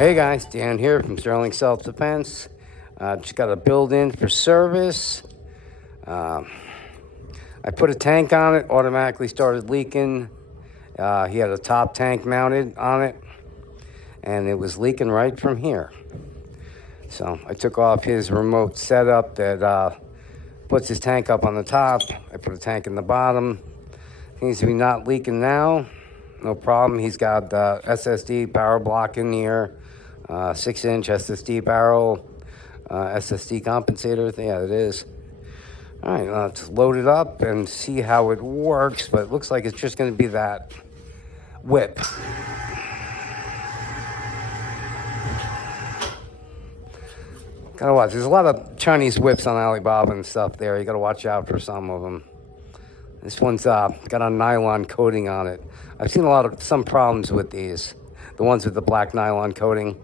Hey guys, Dan here from Sterling Self Defense. Just got a build in for service. I put a tank on it, automatically started leaking. He had a top tank mounted on it, and it was leaking right from here. So I took off his remote setup that puts his tank up on the top. I put a tank in the bottom. Seems to be not leaking now. No problem. He's got the SSD power block in here. 6-inch SSD barrel, SSD compensator. Yeah, it is. All right, let's load it up and see how it works. But it looks like it's just going to be that whip. Gotta watch. There's a lot of Chinese whips on Alibaba and stuff there. You gotta watch out for some of them. This one's got a nylon coating on it. I've seen some problems with these. The ones with the black nylon coating.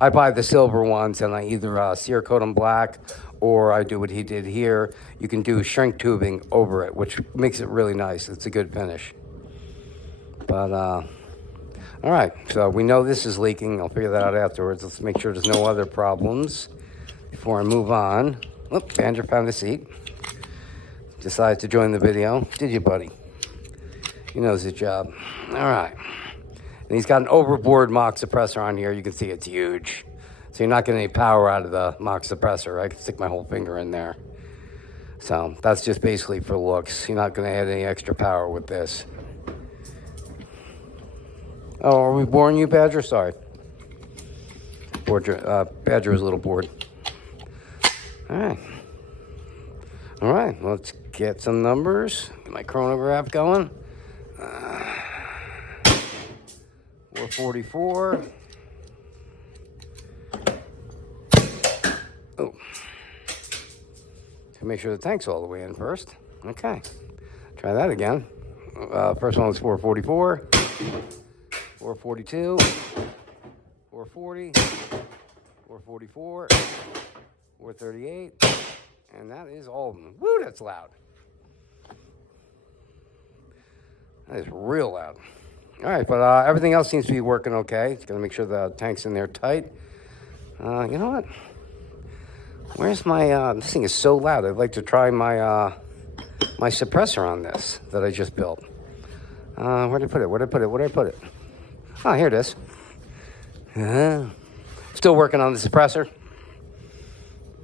I buy the silver ones and I either sear coat them black or I do what he did here. You can do shrink tubing over it, which makes it really nice. It's a good finish. But, all right, so we know this is leaking. I'll figure that out afterwards. Let's make sure there's no other problems before I move on. Oh, Andrew found a seat. Decided to join the video. Did you, buddy? He knows his job. All right. And he's got an overboard mock suppressor on here. You can see it's huge. So you're not getting any power out of the mock suppressor. I can stick my whole finger in there. So that's just basically for looks. You're not going to add any extra power with this. Oh, are we boring you, Badger? Sorry. Badger was a little bored. All right. All right, let's get some numbers. Get my chronograph going. 444. Oh. To make sure the tank's all the way in first. Okay. Try that again. First one was 444. 442. 440. 444. 438. And that is all of them. Woo, that's loud. That is real loud. All right, but everything else seems to be working okay. Just gotta make sure the tank's in there tight. You know what? Where's my, this thing is so loud. I'd like to try my, my suppressor on this that I just built. Where'd I put it? Oh, here it is. Still working on the suppressor.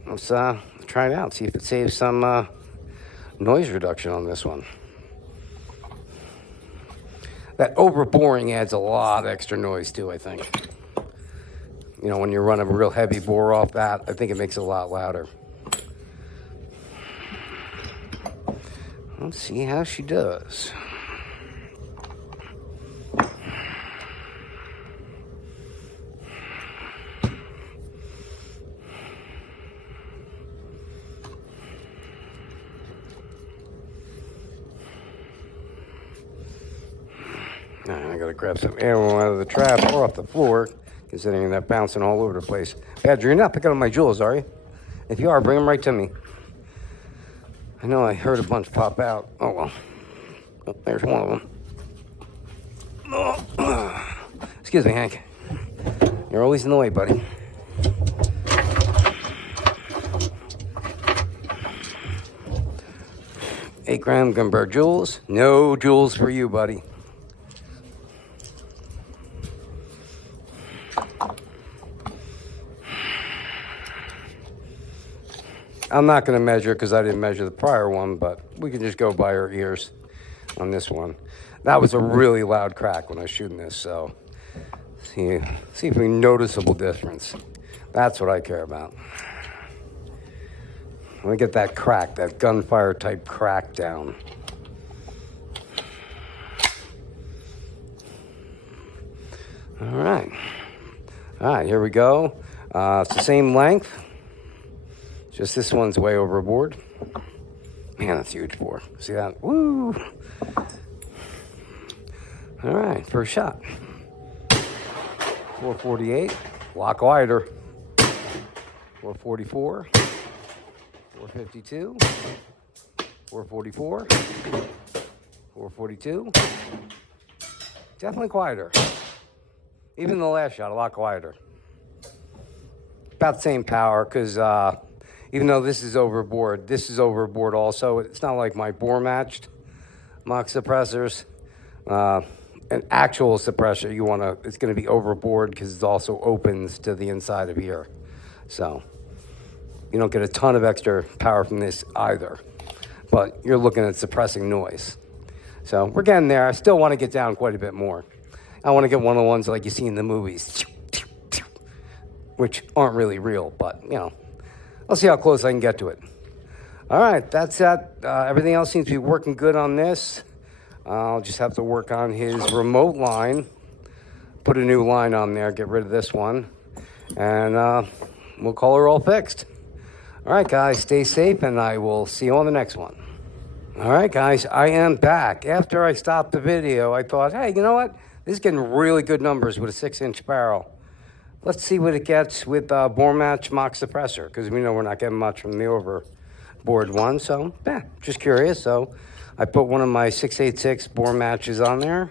Let's try it out, see if it saves some noise reduction on this one. That overboring adds a lot of extra noise too, I think. You know, when you run a real heavy bore off that, I think it makes it a lot louder. Let's see how she does. I gotta grab some ammo out of the trap or off the floor, considering that bouncing all over the place. Badger, you're not picking up my jewels, are you? If you are, bring them right to me. I know I heard a bunch pop out. Oh, well. Oh, there's one of them. Oh. Excuse me, Hank. You're always in the way, buddy. Eight-gram Gunberg jewels. No jewels for you, buddy. I'm not going to measure because I didn't measure the prior one, but we can just go by our ears on this one. That was a really loud crack when I was shooting this, so see if we noticeable difference. That's what I care about. Let me get that crack, that gunfire type crack down. All right, here we go. It's the same length. Just this one's way overboard. Man, that's huge bore. See that? Woo! All right, first shot. 448, lock wider. 444, 452, 444, 442. Definitely quieter. Even the last shot, a lot quieter. about the same power because even though this is overboard also. It's not like my bore matched mock suppressors. An actual suppressor, it's going to be overboard because it also opens to the inside of here. So you don't get a ton of extra power from this either, but you're looking at suppressing noise. So we're getting there. I still want to get down quite a bit more. I want to get one of the ones like you see in the movies, which aren't really real, but I'll see how close I can get to it. All right, that's that. Everything else seems to be working good on this. I'll just have to work on his remote line, put a new line on there, get rid of this one, and we'll call her all fixed. All right, guys, stay safe, and I will see you on the next one. All right, guys, I am back. After I stopped the video, I thought, hey, you know what? This is getting really good numbers with a 6-inch barrel. Let's see what it gets with bore match mock suppressor, because we know we're not getting much from the overboard one. So, just curious. So I put one of my 686 bore matches on there.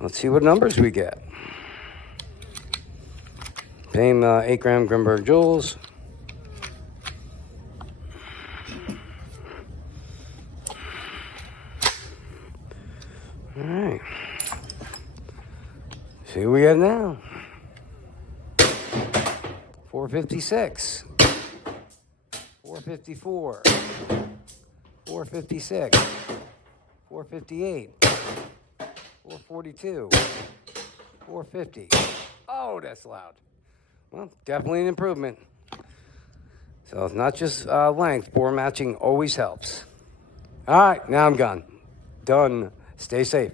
Let's see what numbers we get. Same 8-gram Grimberg joules. All right. See what we got now. 456. 454. 456. 458. 442. 450. Oh, that's loud. Well, definitely an improvement. So it's not just length. Bore matching always helps. All right, now I'm gone. Done. Stay safe.